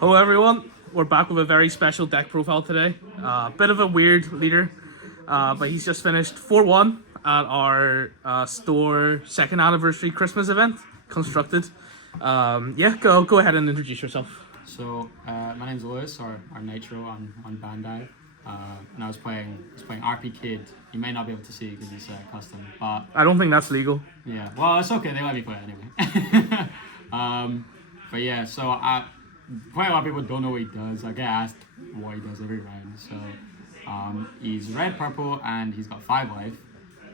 Hello everyone, we're back with a very special deck profile today. Bit of a weird leader, but he's just finished 4-1 at our store second anniversary Christmas event, Constructed. Yeah, go ahead and introduce yourself. So my name's Lewis, or Nitro on Bandai, and I was playing RP Kid. You may not be able to see because it's custom, but I don't think that's legal. yeah, well it's okay. They let me play it anyway. But yeah, so quite a lot of people don't know what he does. I get asked what he does every round. So he's red, purple, and he's got 5 life.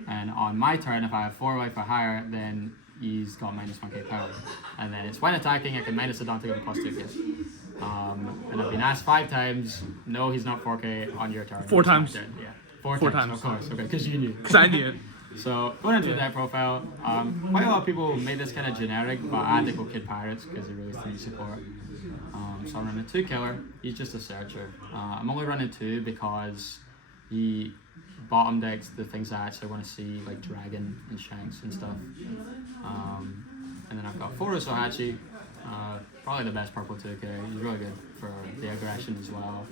And on my turn, if I have 4 life or higher, then he's got minus 1k power. And then it's when attacking, I can minus a Don to go plus 2k. And I've been asked 5 times, no, he's not 4k on your turn. 4 times. Yeah, 4 times, of course. Okay, because you knew. Because I knew it. So going into that profile, quite a lot of people made this kind of generic, but I had to go Kid Pirates because it really needs support. So I'm running 2 killer. He's just a searcher. I'm only running 2 because he bottom decks the things I actually want to see, like Dragon and Shanks and stuff. And then I've got 4 Usohachi, probably the best purple 2k. He's really good for the aggression as well.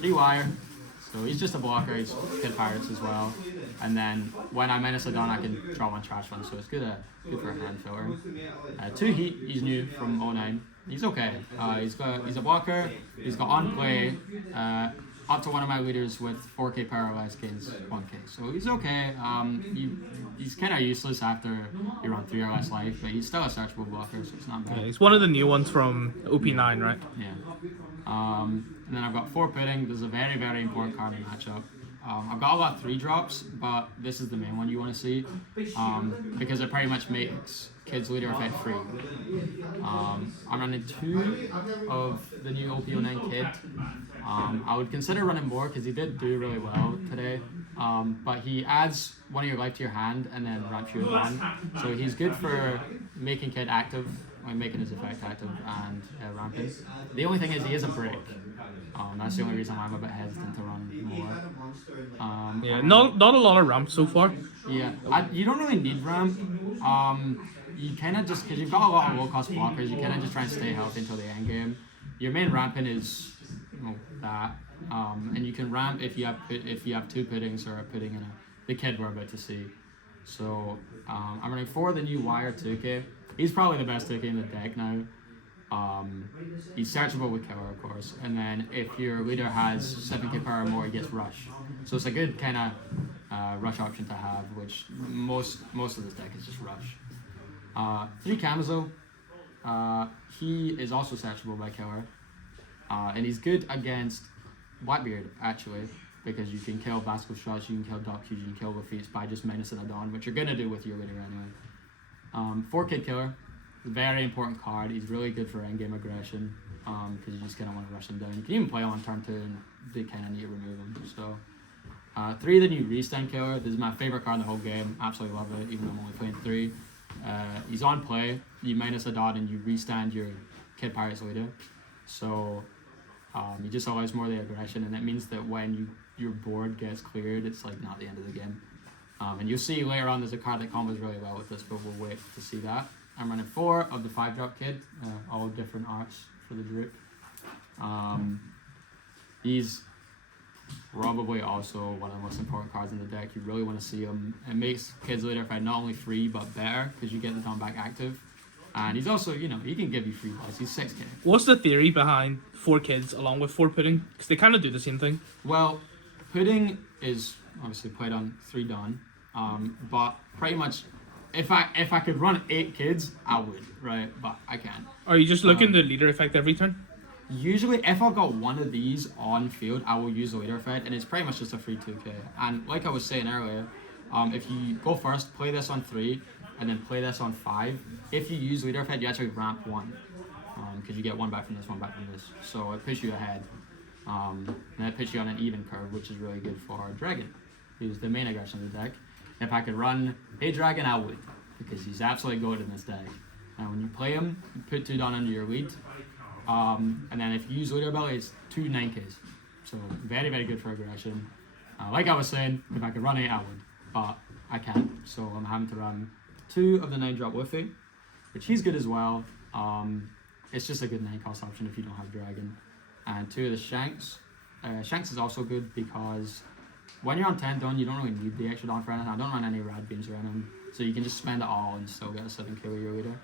3 Wire. So he's just a blocker, he's Kid Pirates as well. And then when I minus a Don, I can draw 1 trash one, so it's good for a hand filler. 2 Heat, he's new from 09. He's okay. He's a blocker, he's got on play, up to one of my leaders with 4k power less gains 1k. So he's okay. He's kind of useless after you're on 3 or less life, but he's still a searchable blocker, so it's not bad. Yeah, he's one of the new ones from OP9, right? Yeah. And then I've got 4 Pudding. This is a very, very important card in matchup. I've got a lot of 3 drops, but this is the main one you want to see because it pretty much makes Kid's leader effect free. I'm running 2 of the new OP09 Kid. I would consider running more because he did do really well today. But he adds 1 of your life to your hand and then ramps you 1. So he's good for making Kid active, like making his effect active and ramping. The only thing is he is a break. That's the only reason why I'm a bit hesitant to run more. Yeah, not a lot of ramps so far. Yeah, you don't really need ramp. You kind of just, because you've got a lot of low cost blockers, you kind of just try and stay healthy until the end game. Your main ramping is that, and you can ramp if you have 2 puddings or a pudding and the Kid we're about to see. So I'm running 4 of the new Wire 2k. He's probably the best 2k in the deck now. He's searchable with killer, of course, and then if your leader has 7k power or more, he gets rush. So it's a good kind of rush option to have, which most of this deck is just rush. 3 Kamazo. He is also searchable by killer, and he's good against Blackbeard actually, because you can kill Basco shots, you can kill Dock Qs, you can kill Lafittes by just minusing a Dawn, which you're gonna do with your leader anyway. 4 Kid Killer. Very important card. He's really good for endgame aggression because you just kind of want to rush him down. You can even play him on turn 2 and they kind of need to remove him. So 3 of the new Restand Killer. This is my favorite card in the whole game. Absolutely love it, even though I'm only playing 3. He's on play. You minus a dot and you restand your Kid Pirates leader. So he just allows more of the aggression, and that means that when your board gets cleared, it's like not the end of the game. And you'll see later on there's a card that combos really well with this, but we'll wait to see that. I'm running 4 of the 5-drop Kid, all different arts for the drip. He's probably also one of the most important cards in the deck. You really want to see him. It makes Kid's leader effect not only free, but better, because you get the Dawn back active. And he's also, he can give you free buys. He's 6k. What's the theory behind 4 Kids along with 4 Pudding? Because they kind of do the same thing. Well, Pudding is obviously played on 3 Dawn, but pretty much if I could run 8 kids, I would, right? But I can't. Are you just looking the leader effect every turn? Usually, if I've got one of these on field, I will use the leader effect, and it's pretty much just a free 2k. And like I was saying earlier, if you go first, play this on 3, and then play this on 5, if you use leader effect, you actually ramp 1, because you get 1 back from this, 1 back from this. So it puts you ahead, and it puts you on an even curve, which is really good for Dragon, who's the main aggression of the deck. If I could run a Dragon, I would, because he's absolutely good in this deck. And when you play him, you put 2 down under your lead, and then if you use leader ability, it's 2 9Ks. So very, very good for aggression. Like I was saying, if I could run 8, I would, but I can't. So I'm having to run 2 of the 9-drop Luffy, which he's good as well. it's just a good 9 cost option if you don't have Dragon. And 2 of the Shanks. Shanks is also good because when you're on 10 Dawn, you don't really need the extra Dawn for anything. I don't run any Rad Beams or anything, so you can just spend it all and still get a 7 kill your leader.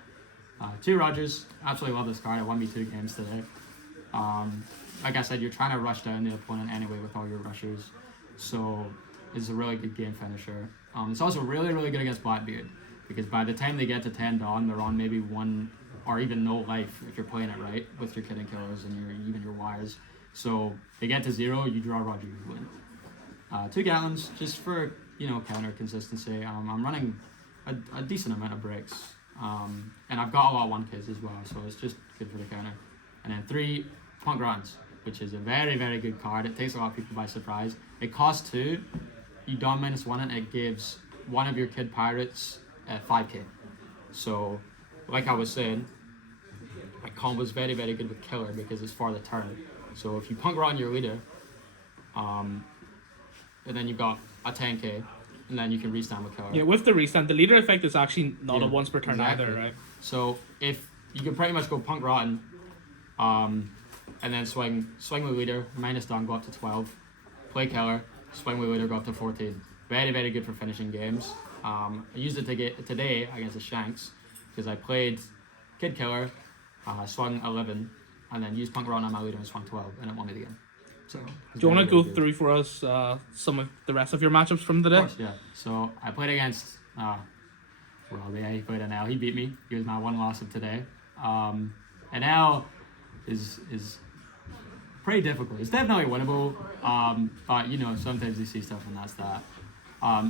2 Rogers, absolutely love this card. It won me 2 games today. Like I said, you're trying to rush down the opponent anyway with all your rushers, so it's a really good game finisher. It's also really, really good against Blackbeard, because by the time they get to 10 Dawn, they're on maybe 1 or even no life if you're playing it right with your Kitten Killers and even your wires. So they get to 0, you draw Roger, you win. 2 Gatlins, just for counter consistency. I'm running a decent amount of breaks, and I've got a lot of 1Ks as well, so it's just good for the counter. And then 3 Punk Grants, which is a very, very good card. It takes a lot of people by surprise. It costs 2. You Dawn -1 and it gives one of your Kid Pirates 5k. So, like I was saying, my combo is very, very good with Killer because it's for the turn. So if you Punk Grant your leader, and then you've got a 10k, and then you can restand with Killer. Yeah, with the restand, the leader effect is actually not Yeah, a once per turn exactly. either, right? So if you can pretty much go Punk Rotten, and then swing with leader, minus Dawn, go up to 12, play Killer, swing with leader, go up to 14. Very, very good for finishing games. I used it today against the Shanks because I played Kid Killer, swung 11, and then used Punk Rotten on my leader and swung 12, and it won me the game. So, Do you want to go through for us some of the rest of your matchups from the day? Of course, yeah. So I played against, he played an L. He beat me. He was my 1 loss of today. An L is pretty difficult. It's definitely winnable, but sometimes you see stuff and that's that.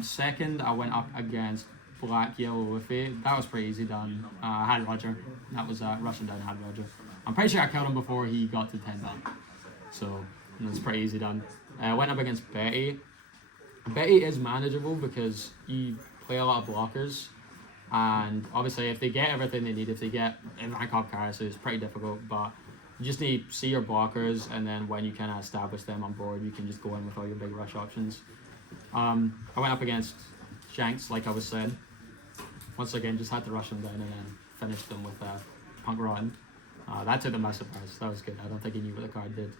Second, I went up against Black Yellow Luffy. That was pretty easy done. I had Roger. That was Russian down, had Roger. I'm pretty sure I killed him before he got to 10 down. So that's pretty easy done. I went up against Betty. Betty is manageable because you play a lot of blockers, and obviously if they get everything they need, if they get rank up Karasu, it's pretty difficult, but you just need to see your blockers, and then when you kind of establish them on board, you can just go in with all your big rush options. I went up against Shanks, like I was saying. Once again, just had to rush them down and then finish them with Punk Rotten. That took them by surprise. That was good. I don't think he knew what the card did.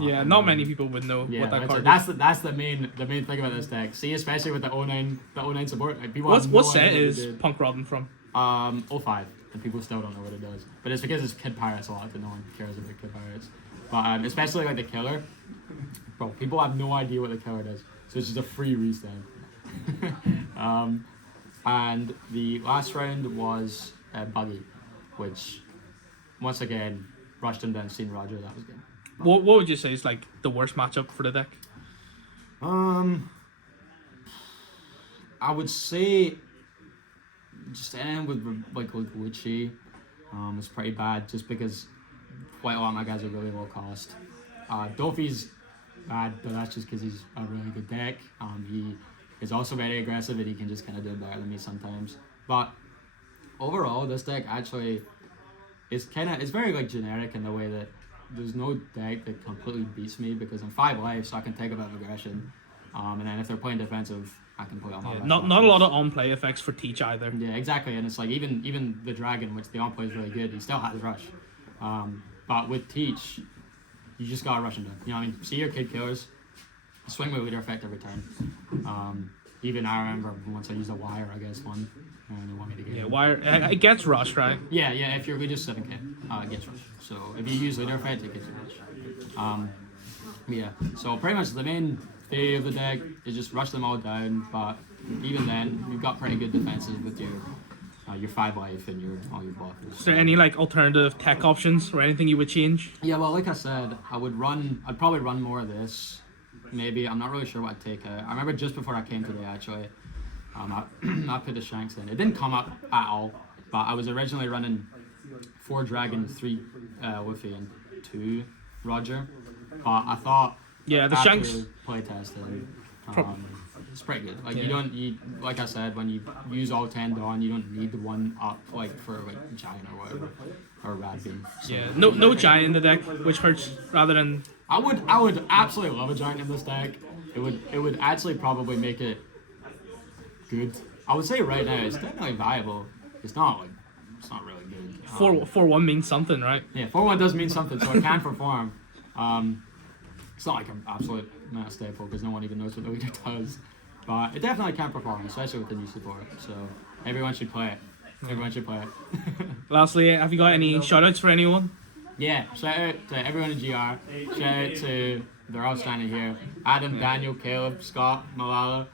Yeah, not many people would know what that card is. That's the main thing about this deck. See, especially with the 09 support, like, people have no What set idea what is it did. Punk Rotten from? 05, and people still don't know what it does. But it's because it's Kid Pirates a lot, that no one cares about Kid Pirates. But especially like the Killer, bro, people have no idea what the Killer does. So it's just a free restand. And the last round was Buggy, which once again rushed him down, seen Roger. That was good. What would you say is like the worst matchup for the deck? I would say just end with Witchy. It's pretty bad just because quite a lot of my guys are really low cost. Dofi's bad, but that's just because he's a really good deck. He is also very aggressive and he can just kind of do it better than me sometimes. But overall, this deck actually is it's very like generic in the way that there's no deck that completely beats me because I'm 5 life, so I can take a bit of aggression. And then if they're playing defensive, I can play all my rush Not a lot of on-play effects for Teach either. Yeah, exactly. And it's like even the Dragon, which the on-play is really good, he still has rush. But with Teach, you just gotta rush him down. You know what I mean? See your Kid Killers, swing with leader effect every turn. Even I remember once I used a wire against one, and they want me to get Yeah, him. wire. It gets rushed, right? Yeah, if your leader's 7k, it gets rush. So if you use leader effect, it gets rush. Yeah, so pretty much the main theory of the deck is just rush them all down, but even then, you've got pretty good defenses with your 5 life and all your blockers. Is there any like alternative tech options or anything you would change? Yeah, well, like I said, I'd probably run more of this. Maybe, I'm not really sure what I'd take out. I remember just before I came today, actually, I put the Shanks in. It didn't come up at all, but I was originally running 4 Dragon, 3 Luffy, and 2 Roger. But I thought, Yeah, the after Shanks. playtesting, it's pretty good. Like like I said, when you use all 10 Dawn, you don't need the one up like for like Giant or whatever, or Rad Beam. So, Yeah, no giant in the deck, which hurts rather than. I would absolutely love a Giant in this deck. It would actually probably make it good. I would say right now it's definitely viable. It's not really good. 4-1 means something, right? Yeah, 4-1 does mean something, so it can perform. It's not like an absolute staple because no one even knows what the leader does. But it definitely can perform, especially with the new support. So everyone should play it. Everyone should play it. Lastly, have you got any shoutouts for anyone? Yeah, shout out to everyone in GR. Shout out to, they're all standing here. Adam, Daniel, Caleb, Scott, Malala.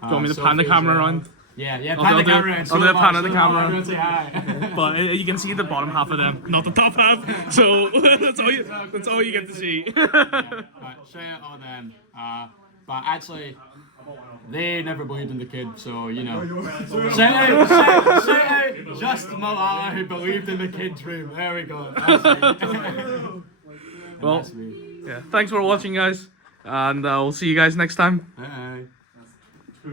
Do you want me to pan the camera around? Yeah, pan the I'll camera. do pan of the camera. Everyone say hi. But you can see the bottom half of them, not the top half. So that's all you get to see. Yeah, but shout out all them. But actually, they never believed in the kid, so you know. Shout out just Malala who believed in the kid's dream. There we go. Well, yeah. Thanks for watching, guys, and we'll see you guys next time. Bye.